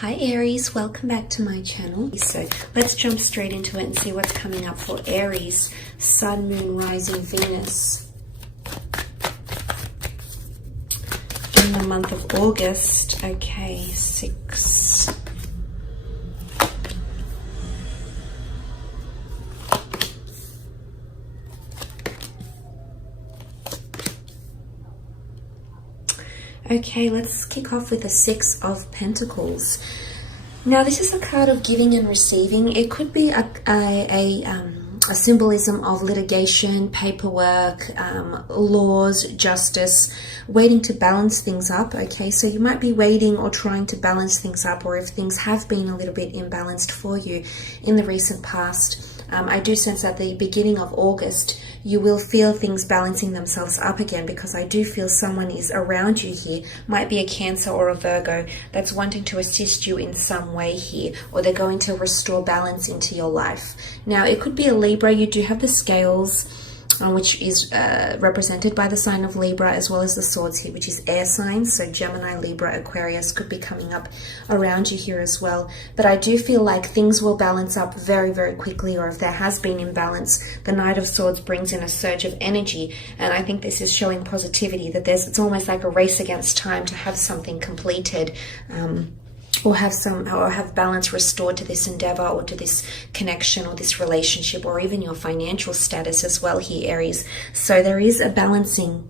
Hi Aries, welcome back to my channel. So let's jump straight into it and see what's coming up for Aries, Sun, Moon, Rising, Venus in the month of August. Okay, 6. Okay, let's kick off with the 6 of Pentacles. Now, this is a card of giving and receiving. It could be a symbolism of litigation, paperwork, laws, justice, waiting to balance things up. Okay, so you might be waiting or trying to balance things up, or if things have been a little bit imbalanced for you in the recent past. I do sense at the beginning of August, you will feel things balancing themselves up again, because I do feel someone is around you here. Might be a Cancer or a Virgo that's wanting to assist you in some way here, or they're going to restore balance into your life. Now, it could be a Libra. You do have the scales, which is represented by the sign of Libra, as well as the swords here, which is air signs. So Gemini, Libra, Aquarius could be coming up around you here as well. But I do feel like things will balance up very, very quickly, or if there has been imbalance, the Knight of Swords brings in a surge of energy. And I think this is showing positivity, that it's almost like a race against time to have something completed. Or have balance restored to this endeavor, or to this connection, or this relationship, or even your financial status as well here, Aries. So there is a balancing,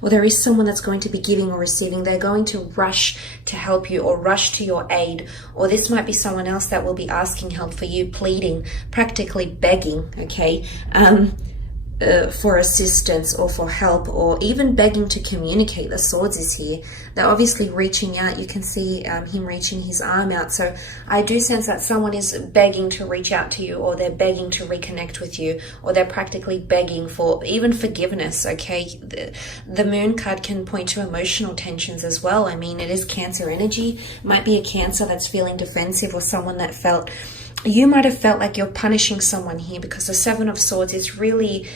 or there is someone that's going to be giving or receiving. They're going to rush to help you, or rush to your aid, or this might be someone else that will be asking help for you, pleading, practically begging, okay, for assistance or for help, or even begging to communicate. The swords is here. They're obviously reaching out. You can see him reaching his arm out. So I do sense that someone is begging to reach out to you, or they're begging to reconnect with you, or they're practically begging for even forgiveness, okay? The moon card can point to emotional tensions as well. I mean, it is Cancer energy. It might be a Cancer that's feeling defensive, or someone that felt, you might have felt like you're punishing someone here, because the 7 of Swords is really,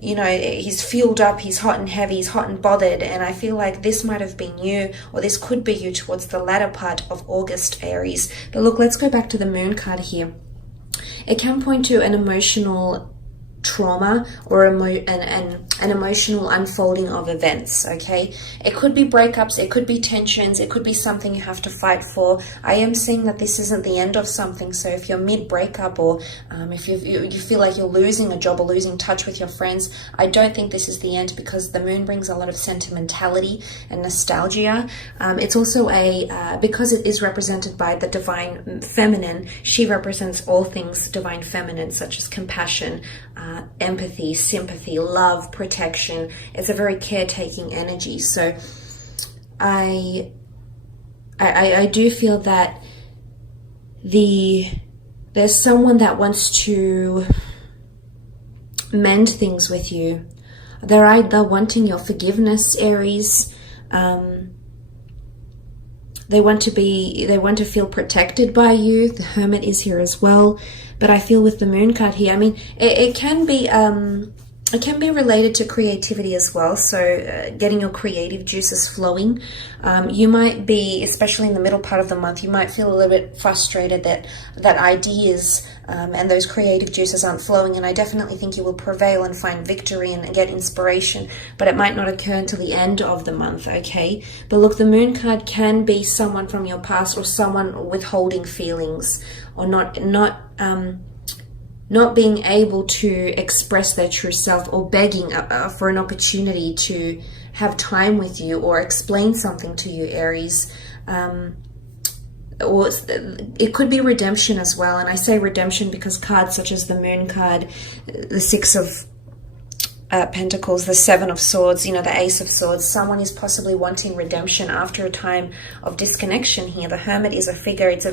you know, he's fueled up, he's hot and heavy, he's hot and bothered. And I feel like this might have been you, or this could be you towards the latter part of August, Aries. But look, let's go back to the moon card here. It can point to an emotional trauma, or an emotional unfolding of events, okay? It could be breakups, it could be tensions, it could be something you have to fight for. I am seeing that this isn't the end of something. So if you're mid-breakup, or if you feel like you're losing a job or losing touch with your friends, I don't think this is the end, because the moon brings a lot of sentimentality and nostalgia. It's also because it is represented by the divine feminine, she represents all things divine feminine, such as compassion, empathy, sympathy, love, protection. It's a very caretaking energy. So I do feel that there's someone that wants to mend things with you. They're either wanting your forgiveness, Aries. They want to feel protected by you. The Hermit is here as well. But I feel with the moon card here, I mean, it can be related to creativity as well. So getting your creative juices flowing. You might be, especially in the middle part of the month, you might feel a little bit frustrated that ideas and those creative juices aren't flowing. And I definitely think you will prevail and find victory and get inspiration, but it might not occur until the end of the month, okay? But look, the moon card can be someone from your past, or someone withholding feelings, or not being able to express their true self, or begging for an opportunity to have time with you, or explain something to you, Aries. Or it could be redemption as well. And I say redemption because cards such as the moon card, the 6 of Pentacles, the 7 of Swords, you know, the Ace of Swords, someone is possibly wanting redemption after a time of disconnection here. The Hermit is a figure, it's a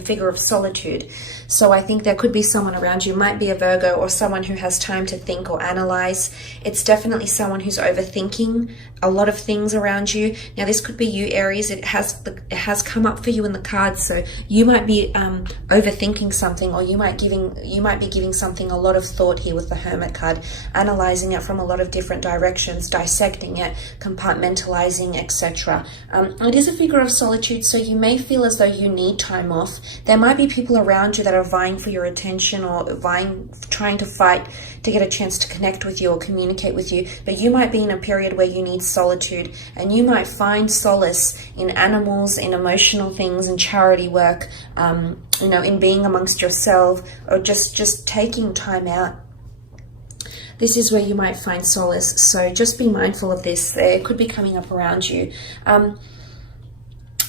figure of solitude. So I think there could be someone around you, might be a Virgo, or someone who has time to think or analyze. It's definitely someone who's overthinking a lot of things around you. Now, this could be you, Aries. It has come up for you in the cards. So you might be overthinking something, or you might be giving something a lot of thought here with the Hermit card. And analyzing it from a lot of different directions, dissecting it, compartmentalizing, etc. It is a figure of solitude, so you may feel as though you need time off. There might be people around you that are vying for your attention, or trying to fight to get a chance to connect with you or communicate with you, but you might be in a period where you need solitude, and you might find solace in animals, in emotional things, in charity work, you know, in being amongst yourself, or just taking time out. This is where you might find solace, so just be mindful of this. It could be coming up around you.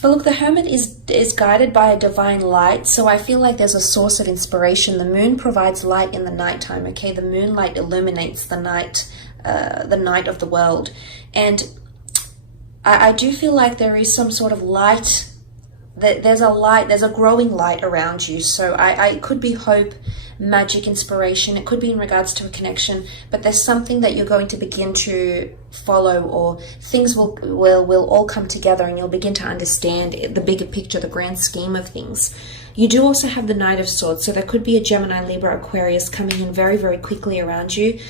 But look, the Hermit is guided by a divine light, so I feel like there's a source of inspiration. The moon provides light in the nighttime, okay? The moonlight illuminates the night of the world. And I do feel like there is some sort of light, there's a growing light around you. So I could be hope, magic, inspiration. It could be in regards to a connection, but there's something that you're going to begin to follow, or things will all come together, and you'll begin to understand the bigger picture, the grand scheme of things. You do also have the Knight of Swords, so there could be a Gemini, Libra, Aquarius coming in very, very quickly around you.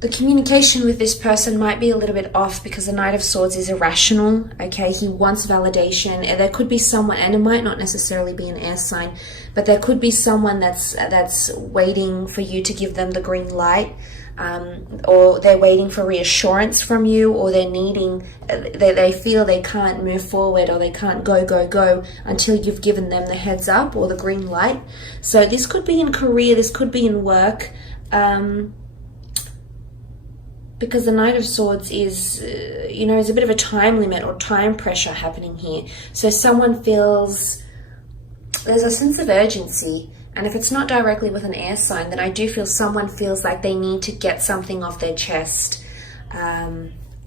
The communication with this person might be a little bit off, because the Knight of Swords is irrational, okay? He wants validation. There could be someone, and it might not necessarily be an air sign, but there could be someone that's waiting for you to give them the green light, or they're waiting for reassurance from you, or they feel they can't move forward, or they can't go until you've given them the heads up or the green light. So this could be in career, this could be in work, because the Knight of Swords is, is a bit of a time limit or time pressure happening here. So someone feels there's a sense of urgency. And if it's not directly with an air sign, then I do feel someone feels like they need to get something off their chest.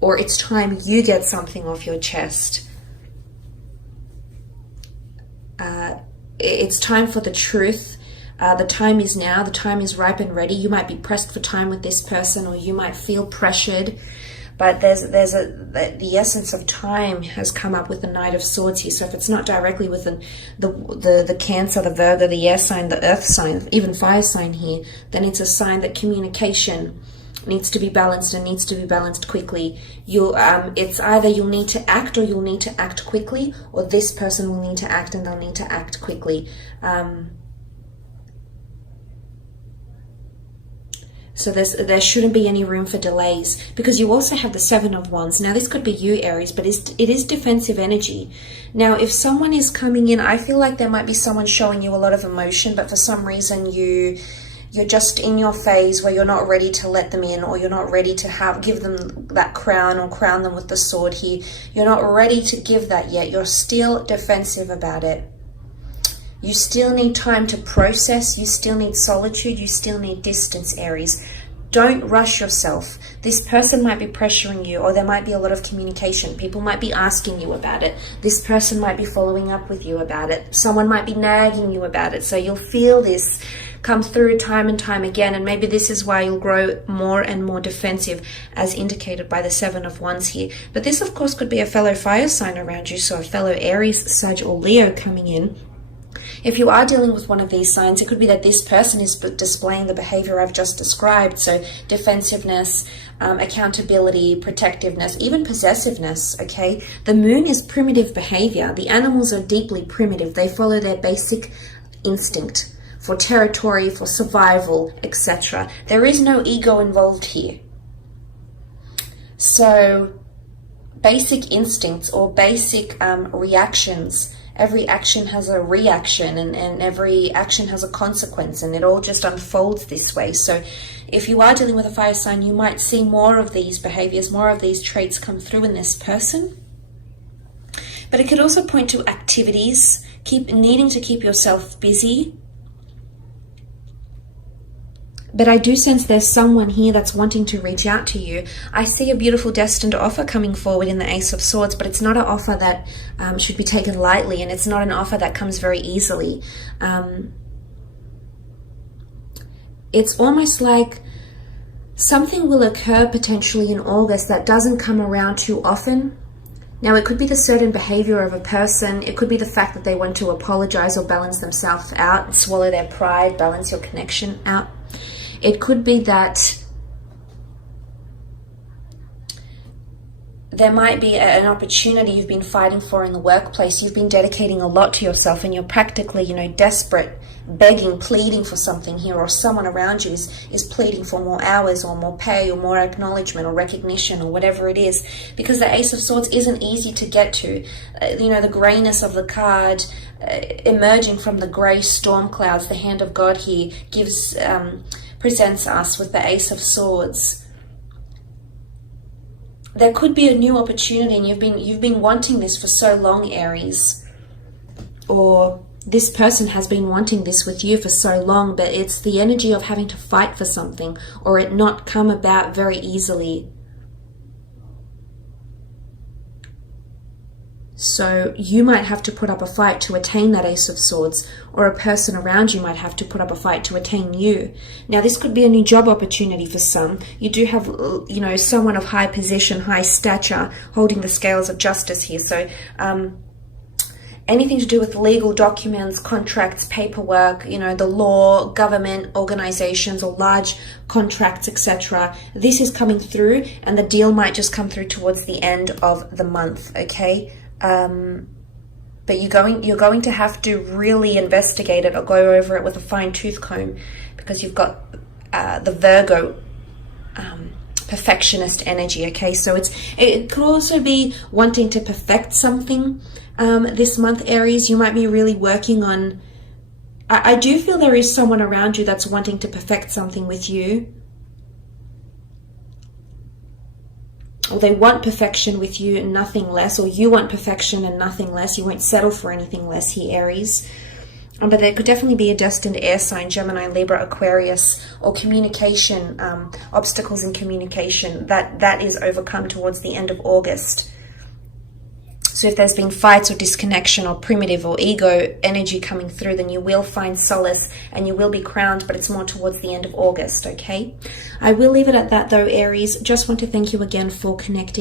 Or it's time you get something off your chest. It's time for the truth. The time is now. The time is ripe and ready. You might be pressed for time with this person, or you might feel pressured. But the essence of time has come up with the Knight of Swords here. So if it's not directly with the Cancer, the Virgo, the air sign, the earth sign, even fire sign here, then it's a sign that communication needs to be balanced, and needs to be balanced quickly. It's either you'll need to act, or you'll need to act quickly, or this person will need to act and they'll need to act quickly. So there shouldn't be any room for delays, because you also have the Seven of Wands. Now this could be you, Aries, but it is defensive energy. Now if someone is coming in, I feel like there might be someone showing you a lot of emotion, but for some reason you're just in your phase where you're not ready to let them in, or you're not ready to give them that crown, or crown them with the sword here. You're not ready to give that yet. You're still defensive about it. You still need time to process. You still need solitude. You still need distance, Aries. Don't rush yourself. This person might be pressuring you, or there might be a lot of communication. People might be asking you about it. This person might be following up with you about it. Someone might be nagging you about it. So you'll feel this come through time and time again, and maybe this is why you'll grow more and more defensive, as indicated by the Seven of Wands here. But this, of course, could be a fellow fire sign around you, so a fellow Aries, Sag, or Leo coming in. If you are dealing with one of these signs, it could be that this person is displaying the behavior I've just described. So defensiveness, accountability, protectiveness, even possessiveness, okay? The moon is primitive behavior. The animals are deeply primitive. They follow their basic instinct for territory, for survival, etc. There is no ego involved here. So basic instincts, or basic reactions. Every action has a reaction, and every action has a consequence, and it all just unfolds this way. So if you are dealing with a fire sign, you might see more of these behaviors, more of these traits come through in this person. But it could also point to activities, needing to keep yourself busy. But I do sense there's someone here that's wanting to reach out to you. I see a beautiful destined offer coming forward in the Ace of Swords, but it's not an offer that should be taken lightly, and it's not an offer that comes very easily. It's almost like something will occur potentially in August that doesn't come around too often. Now, it could be the certain behavior of a person. It could be the fact that they want to apologize or balance themselves out, swallow their pride, balance your connection out. It could be that there might be an opportunity you've been fighting for in the workplace. You've been dedicating a lot to yourself and you're practically, you know, desperate, begging, pleading for something here, or someone around you is pleading for more hours or more pay or more acknowledgement or recognition or whatever it is, because the Ace of Swords isn't easy to get to. You know, the grayness of the card, emerging from the grey storm clouds, the hand of God here gives, presents us with the Ace of Swords. There could be a new opportunity, and you've been wanting this for so long, Aries. Or this person has been wanting this with you for so long, but it's the energy of having to fight for something, or it not come about very easily. So you might have to put up a fight to attain that Ace of Swords, or a person around you might have to put up a fight to attain you. Now, this could be a new job opportunity for some. You do have, you know, someone of high position, high stature, holding the scales of justice here. So anything to do with legal documents, contracts, paperwork, you know, the law, government, organizations, or large contracts, etc. This is coming through, and the deal might just come through towards the end of the month, okay? But you're going to have to really investigate it or go over it with a fine-tooth comb, because you've got the Virgo perfectionist energy, okay? So it could also be wanting to perfect something this month, Aries. You might be really working on... I do feel there is someone around you that's wanting to perfect something with you. Or they want perfection with you and nothing less, or you want perfection and nothing less. You won't settle for anything less here, Aries. But there could definitely be a destined air sign, Gemini, Libra, Aquarius, or communication, obstacles in communication that is overcome towards the end of August. So if there's been fights or disconnection or primitive or ego energy coming through, then you will find solace and you will be crowned, but it's more towards the end of August, okay? I will leave it at that though, Aries. Just want to thank you again for connecting.